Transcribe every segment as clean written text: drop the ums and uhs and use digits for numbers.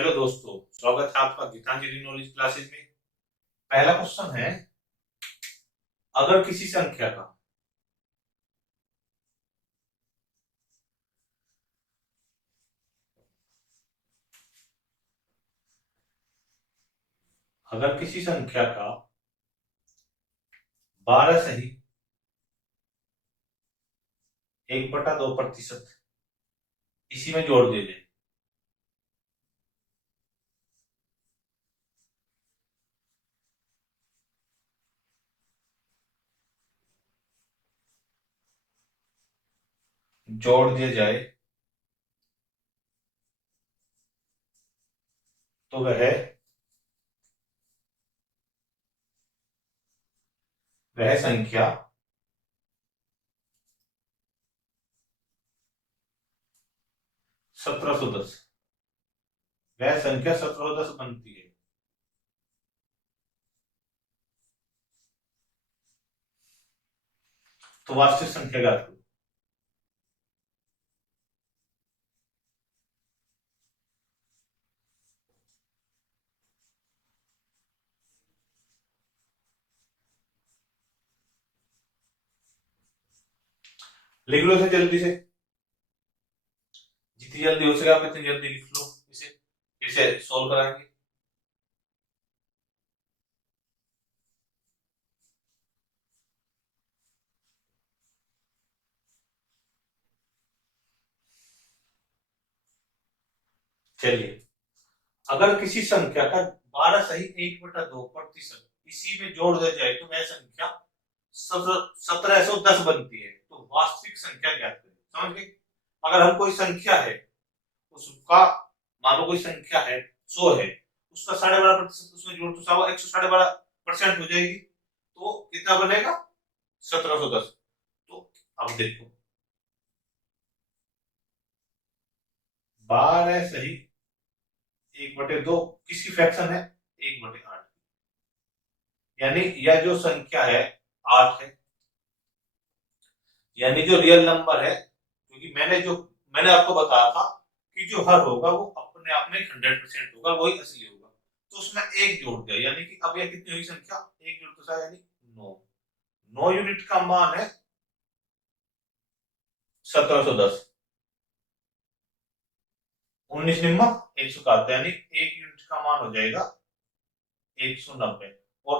Hello दोस्तों, स्वागत है आपका गीतांजलि नॉलेज क्लासेज में। पहला क्वेश्चन है, अगर किसी संख्या का अगर किसी संख्या का 12 सही 1/2% इसी में जोड़ दिए जाए, जोड़ दिया जाए तो वह संख्या 1710 वह संख्या 1710 बनती है। तो वास्तविक संख्या ज्ञात करो। लिख लो इसे जल्दी से, जितनी जल्दी हो सके आप इतनी जल्दी लिख लो इसे, इसे सोल्व कराएंगे। चलिए, अगर किसी संख्या का 12 सही 1/2% इसी में जोड़ दिया जाए तो वह संख्या 1710 बनती है। तो वास्तविक संख्या ज्ञात करें। समझ गए? अगर हम कोई संख्या है, उसका मान लो कोई संख्या है 100 है, उसका 12.5% उसमें जोड़ तो 112% हो जाएगी। तो कितना बनेगा? 1710। तो अब देखो, 12 सही 1/2 किसकी फ्रैक्शन है? 1/8। यानी यह जो संख्या है 8 है, यानी जो रियल नंबर है, क्योंकि मैंने आपको बताया था कि जो हर होगा वो अपने आप में 100% होगा, वही असली होगा। तो उसमें एक जोड़ दिया, यानी कि अब यह कितनी हुई संख्या? एक जोड़ तो यानी 9। 9 यूनिट का मान है 1710। 19 निम्मा 107, यानी एक यूनिट का मान हो जाएगा 190। और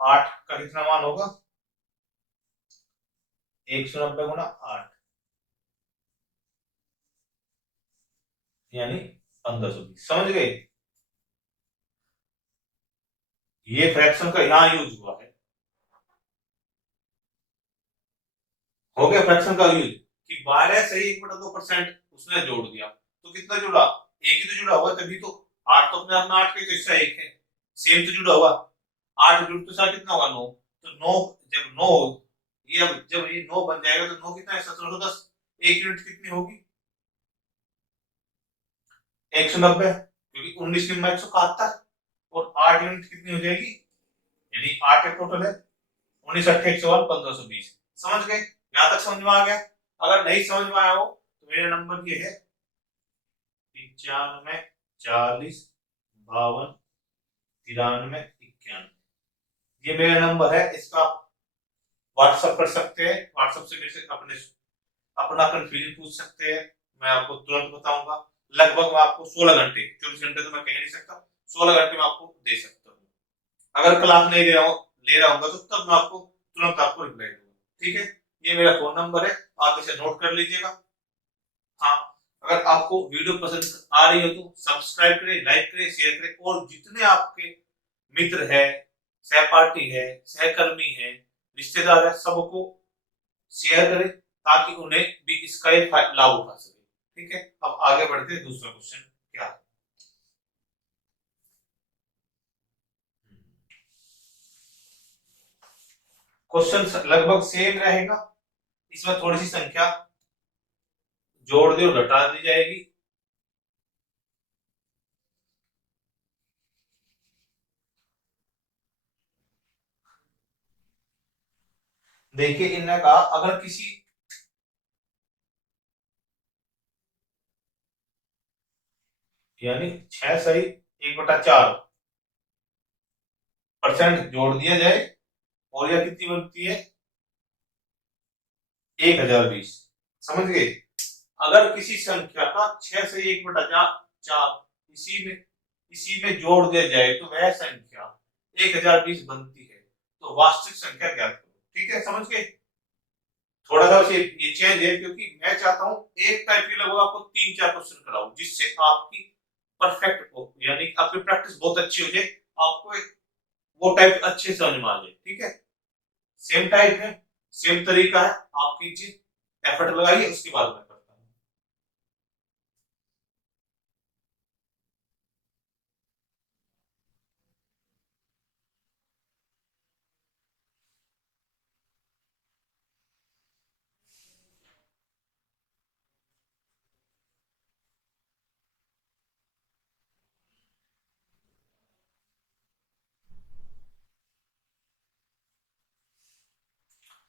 8 का कितना मान होगा? 190 गुना 8, यानी 1520। समझ गए? ये फ्रैक्शन का यहां यूज हुआ है। हो गया फ्रैक्शन का यूज कि 12 से 1/2% उसने जोड़ दिया, तो कितना जुड़ा? एक ही तो जुड़ा हुआ, तभी तो 8 तो अपने आप में 8 का तो हिस्सा एक है, सेम तो जुड़ा हुआ। 8 जुड़ तो साथ कितना होगा? 9। तो 9 जब 9 ये जब ये 9 बन जाएगा तो 9 कितना है? 1710। एक यूनिट कितनी होगी? 190, क्योंकि 19 की 171। और 8 यूनिट कितनी हो जाएगी? यानी 8 टोटल है 19 8 101 1520। समझ गए? यहां तक समझ में आ गया? अगर नहीं समझ में आया हो तो मेरा नंबर ये है 95 40 52 93 91। ये मेरा नंबर है, इसका आप व्हाट्सअप कर सकते हैं। व्हाट्सअप से मेरे से अपना कंफ्यूजन पूछ सकते हैं, मैं आपको तुरंत बताऊंगा। लगभग मैं आपको 16 घंटे, 24 घंटे तो मैं कह नहीं सकता, 16 घंटे में आपको दे सकता हूँ। अगर क्लास नहीं ले रहा हूँ तो तब मैं आपको तुरंत आपको रिप्लाई दूंगा। ठीक है? ये मेरा फोन नंबर है, आप इसे नोट कर लीजिएगा। हाँ, अगर आपको वीडियो पसंद आ रही हो तो सब्सक्राइब करें, लाइक करें, शेयर करें, और जितने आपके मित्र है, सहपाठी है, सहकर्मी है, रिश्तेदार है, सबको शेयर करें ताकि उन्हें भी इसका एक लाभ उठा सके। ठीक है? अब आगे बढ़ते हैं, दूसरा क्वेश्चन क्या है? क्वेश्चन लगभग सेम रहेगा, इसमें थोड़ी सी संख्या जोड़ दी और घटा दी जाएगी। देखिए, इनने कहा अगर किसी यानी 6 सही 1/4% जोड़ दिया जाए और यह कितनी बनती है 1020। समझ गए। अगर किसी संख्या का 6 से 1/4 इसी में जोड़ दिया जाए तो वह संख्या 1020 बनती है। तो वास्तविक संख्या ज्ञात करो। ठीक है, समझ गए। थोड़ा सा ये चेंज है क्योंकि मैं चाहता हूं एक टाइप की लगभग आपको 3-4 क्वेश्चन कराऊं जिससे आपकी परफेक्ट हो, यानी आपकी प्रैक्टिस बहुत अच्छी हो जाए, आपको एक वो टाइप अच्छे से समझ में आ जाए। ठीक है, सेम टाइप है, सेम तरीका है, आप कीजिए, एफर्ट लगाइए, उसके बाद मैं करता हूँ।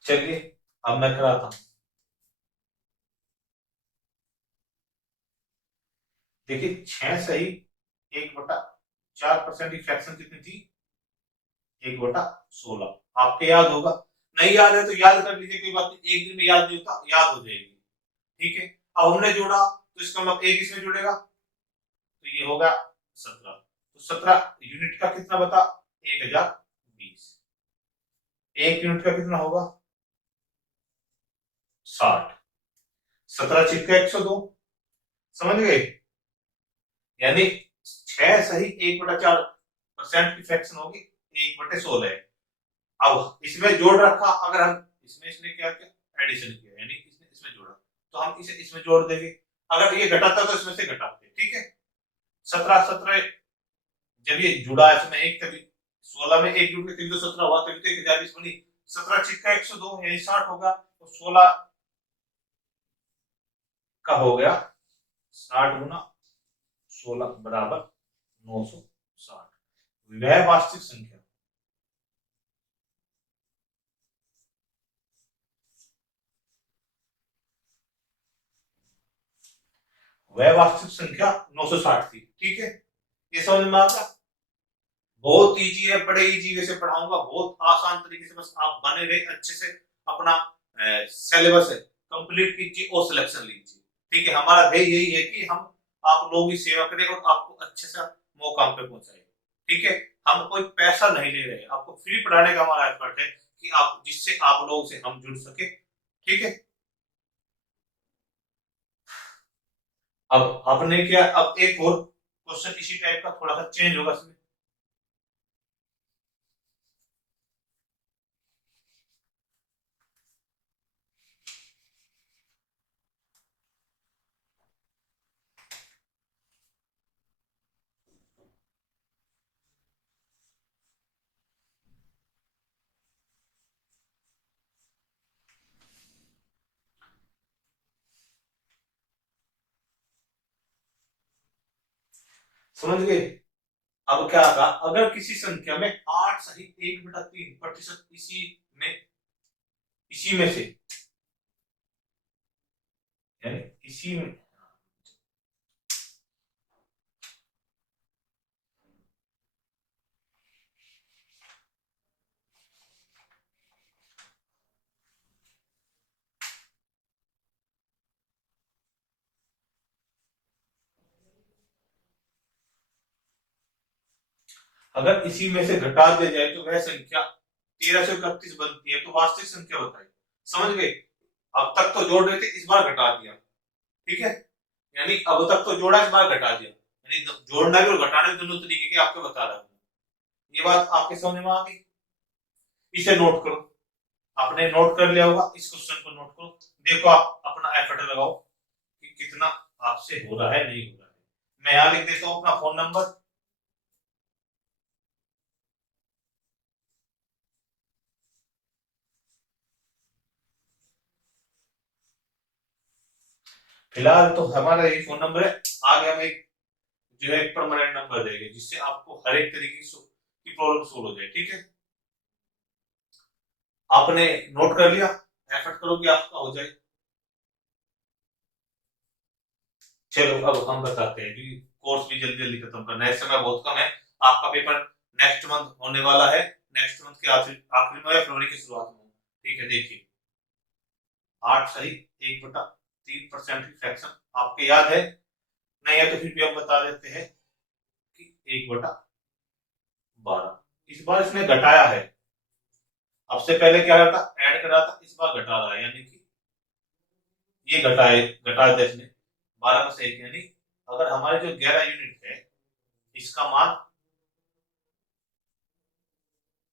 चलिए अब मैं कराता हूँ। देखिए 6 सही 1/4% की फ्रैक्शन कितनी थी 1/16। आपके याद होगा, नहीं याद है तो याद कर लीजिए, कोई बात नहीं, एक दिन में याद नहीं होता, याद हो जाएगी। ठीक है, अब हमने जोड़ा तो इसका मतलब एक इसमें जुड़ेगा तो ये होगा 17। तो 17 यूनिट का कितना बता 1020। एक यूनिट का कितना होगा 60। 17 छिक्का 102। समझ गए। यानी 6 सही 1/4% की फ्रैक्शन होगी 1/16। अब इसमें जोड़ रखा, अगर हम इसमें इसने क्या किया एडिशन किया, यानी इसने इसमें जोड़ा तो हम इसे इसमें जोड़ देंगे। अगर ये घटाता तो इसमें से घटाते। ठीक है, 17 जब ये जुड़ा इसमें एक, तभी 16 में एक जुड़ के तभी तो 17 हुआ, तभी तो 1020 बनी। 17 छिक्का 102 यानी 60 होगा, तो 16 का हो गया 60 × 16 बराबर 960। वह वास्तविक संख्या वह वास्तविक संख्या 960 थी। ठीक है, ये समझ में आ गया। बहुत इजी है, बड़े इजी वे से पढ़ाऊंगा, बहुत आसान तरीके से, बस आप बने रहे अच्छे से, अपना सिलेबस है कंप्लीट कीजिए और सिलेक्शन लीजिए। ठीक है, हमारा ध्येय यही है कि हम आप लोगों की सेवा करें और आपको अच्छे से मुकाम पे पहुंचाए। ठीक है, हम कोई पैसा नहीं ले रहे, आपको फ्री पढ़ाने का हमारा एफर्ट है कि आप जिससे आप लोगों से हम जुड़ सके। ठीक है, अब आपने क्या, अब एक और क्वेश्चन इसी टाइप का, थोड़ा सा चेंज होगा इसमें। समझ गए। अब क्या था, अगर किसी संख्या में 8 सही 1/3% में इसी में से, यानी इसी में, अगर इसी में से घटा दिया जाए तो वह संख्या 1331 बनती है। तो वास्तविक संख्या बताइए। समझ गए। अब तक तो जोड़ रहे थे, इस बार घटा दिया। ठीक है, यानी अब तक तो जोड़ा, इस बार घटा दिया, यानी जोड़ना भी और घटाना भी दोनों तरीके के आपको बता रहा हूं। ये बात आपके समझ में आ गई। इसे नोट करो, आपने नोट कर लिया होगा, इस क्वेश्चन को नोट करो, देखो आप अपना एफर्ट लगाओ कि कितना आपसे हो रहा है नहीं हो रहा है। मैं यहां लिख देता हूं अपना फोन नंबर। फिलहाल तो हमारा यही फोन नंबर है, आगे हम एक जो है एक परमानेंट नंबर देंगे जिससे आपको हर एक तरीके की प्रॉब्लम सोल्व हो जाए। ठीक है, आपने नोट कर लिया, एफर्ट करो कि आपका हो जाए। चलो अब हम बताते हैं कि कोर्स भी जल्दी जल्दी खत्म करना है, समय बहुत कम है। आपका पेपर नेक्स्ट मंथ होने वाला है, नेक्स्ट मंथ के आखिरी में या फरवरी की शुरुआत में। ठीक है, देखिए 8 सही 1/3% की फ्रैक्शन आपके याद है नहीं है तो फिर भी हम बता देते हैं कि 1/12। इस बार इसने घटाया है, अब से पहले क्या रहा था, ऐड कर रहा था, इस बार घटा रहा है, यानी कि ये घटा दिया इसने 12 में से 1, यानी अगर हमारे जो 11 यूनिट है इसका मान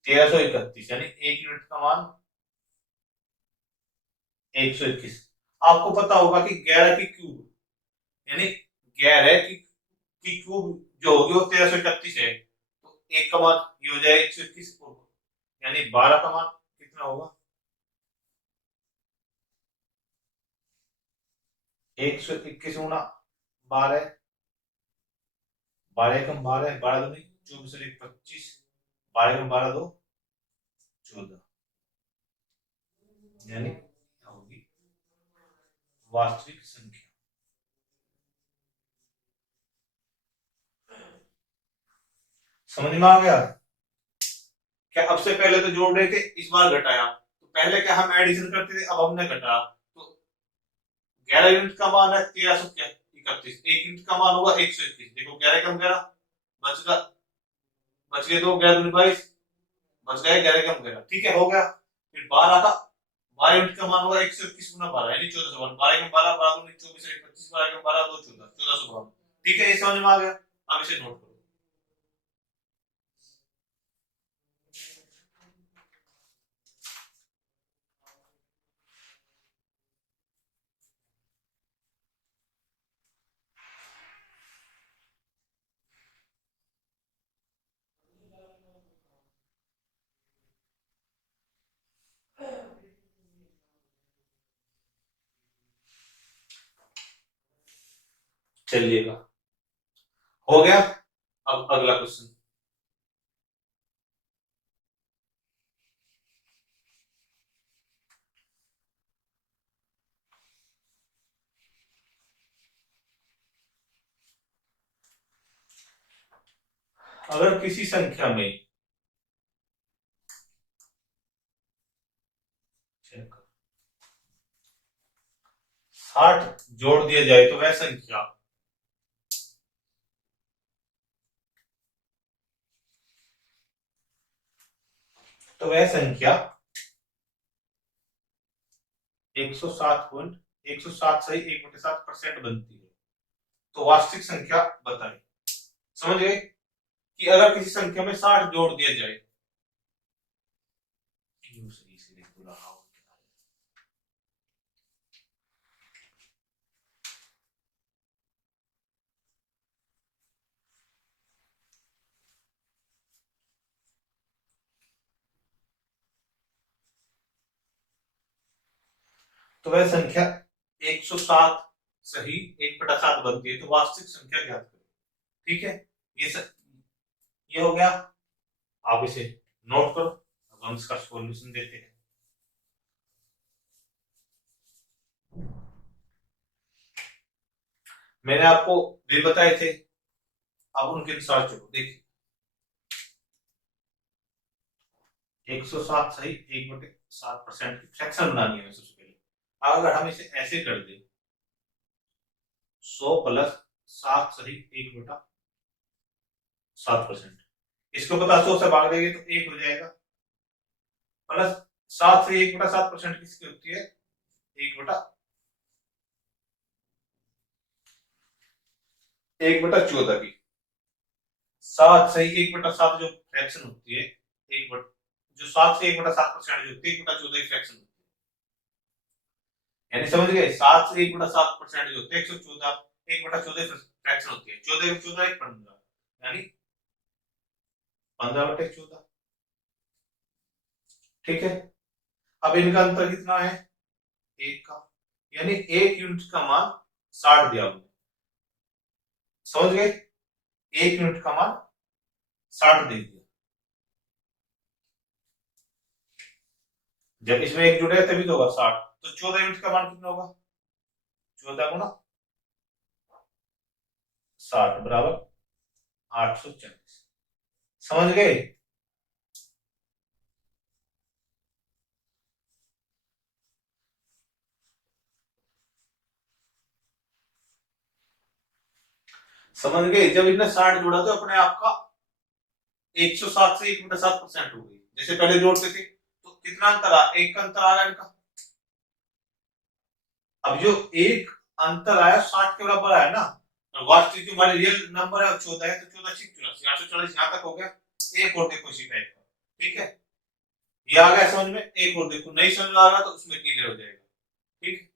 1331, यानी 1 यूनिट का मान 121। आपको पता होगा कि 11 की क्यूब यानी 11 की क्यूब जो होगी वो 1331 है, तो 1 का मान ये हो जाएगा 121, यानी 12 का मान कितना होगा 121 गुना 12, 12 कम 12, 12 दूनी 24 और 1 25, 12 कम 12 2 14, यानी होगी वास्तविक संख्या। समझ में आ गया? क्या अब से पहले तो जोड़ रहे थे, इस बार घटाया, तो पहले क्या हम एडिशन करते थे, अब हमने घटाया, तो 11 यूनिट का मान है 1331, 1 यूनिट का मान होगा 121। देखो 11 कम 11 बच गए 2, 11 दूनी 22, बच गए 11 कम 11। ठीक है, हो गया। फिर 12 का 12 यूनिट का मान होगा 121 गुना 12, यानी 1452। 12 कम 12 12 दूनी 24, 1 25, 12 कम 12 2 14, 1452। ठीक है, ये समझ में आ गया। अब इसे नोट करो। चलिएगा, हो गया। अब अगला क्वेश्चन। अगर किसी संख्या में 60 जोड़ दिया जाए तो वह संख्या तो वह संख्या 107 सही 1/7% बनती है। तो वास्तविक संख्या बताएं। समझ गए कि अगर किसी संख्या में 60 जोड़ दिया जाए, सही से लिख तो रहा हूं, तो वह संख्या 107 सही 1/7 बनती है। तो वास्तविक संख्या ज्ञात करें। ठीक है, ये हो गया। आप इसे नोट करो, अब हम इसका सॉल्यूशन देते हैं। मैंने आपको वे बताए थे, अब उनके अनुसार चलो। देखिए 107 सही 1/7% की फ्रैक्शन बनानी है सबसे पहले। अगर हम इसे ऐसे कर दें 100 प्लस 7 सही 1/7%, इसको पता 100 से भाग देंगे तो 1 हो जाएगा, प्लस 7 से 1/7% किसकी होती है 1/14 की। 7 सही 1/7 जो फ्रैक्शन होती है, जो 7 से 1/7% जो होती है 1/14 की फ्रैक्शन होती है, यानी समझ गए 7 से 1/7% जो होते हैं 114 1/14 फ्रैक्शन होती है। 14 14 15, यानी 15/14। ठीक है, अब इनका अंतर कितना है 1 का, यानी 1 यूनिट का मान 60 दिया हमने। समझ गए, 1 यूनिट का मान 60 दे दिया। जब इसमें एक जुड़े तभी तो होगा 60, तो 14 यूनिट का मान कितना होगा 14 गुना 60 बराबर 840। समझ गए? समझ गए? जब इनने 60 जोड़ा तो अपने आप का 107 से 1/7% हो गई। जैसे पहले जोड़ते थे तो कितना अंतर आ, एक का अंतर आ रहा है इनका। अब जो एक अंतर आया 60 के बराबर आया ना, वास्तविक जो हमारे रियल नंबर है 14 है, तो 14 6 84 840 यहां तक हो गया। एक और देखो इसी टाइप का, ठीक है, ये आ गया समझ में। एक और देखो, नहीं समझ में आ रहा तो उसमें क्लियर हो जाएगा, ठीक है,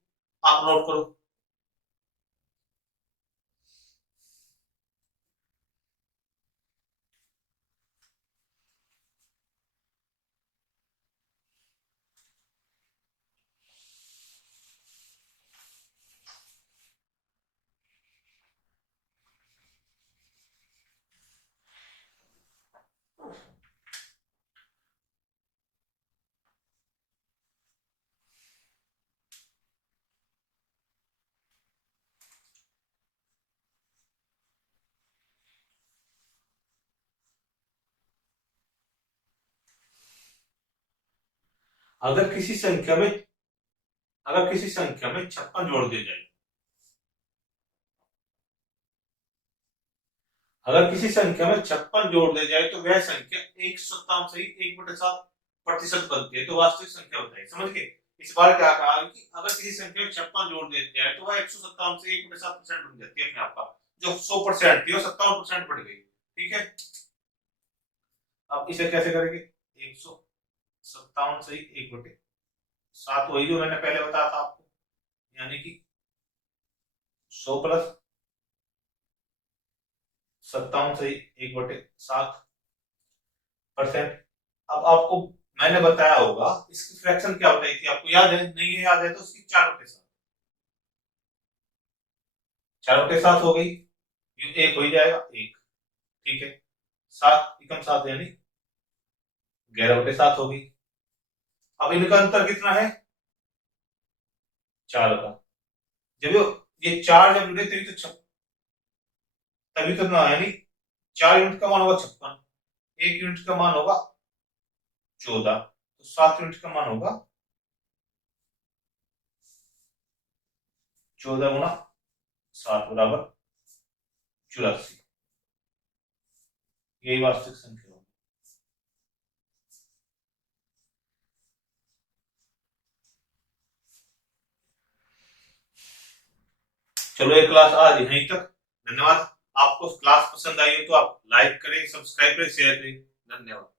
आप नोट करो। अगर किसी संख्या में अगर किसी संख्या में 56 जोड़ दिए जाए, अगर किसी संख्या में 56 जोड़ दिया जाए तो वह संख्या 157 सही 1/7% बनती है। तो वास्तविक संख्या बताइए। समझ गए? इस बार क्या कहा कि अगर किसी संख्या में 56 जोड़ दिया जाए तो वह 157 से 1/7% बन जाती है अपने आप का। जो 100% थी वो 57% बढ़ गई, ठीक है। अब इसे कैसे करेंगे? 157 सही 1/7, वही जो मैंने पहले बताया था आपको, यानी कि 100 प्लस 57 सही 1/7%। अब आपको मैंने बताया होगा इसकी फ्रैक्शन क्या बताई थी, आपको याद है? नहीं है याद है तो उसकी 4/7, 4/7 हो गई, ये एक हो ही जाएगा एक, ठीक है। 7 एकम 7 यानी 11/7 हो गई। अब इनका अंतर कितना है? 4 का। जब ये 4 जब जुड़े तभी तो ना, यानी 4 यूनिट का मान होगा 56, 1 यूनिट का मान होगा 14, तो 7 यूनिट का मान होगा 14 × 7 बराबर 84। यही वास्तविक संख्या होगी। चलो ये क्लास आज यहीं तक। धन्यवाद। आपको क्लास पसंद आई हो तो आप लाइक करें, सब्सक्राइब करें, शेयर करें। धन्यवाद।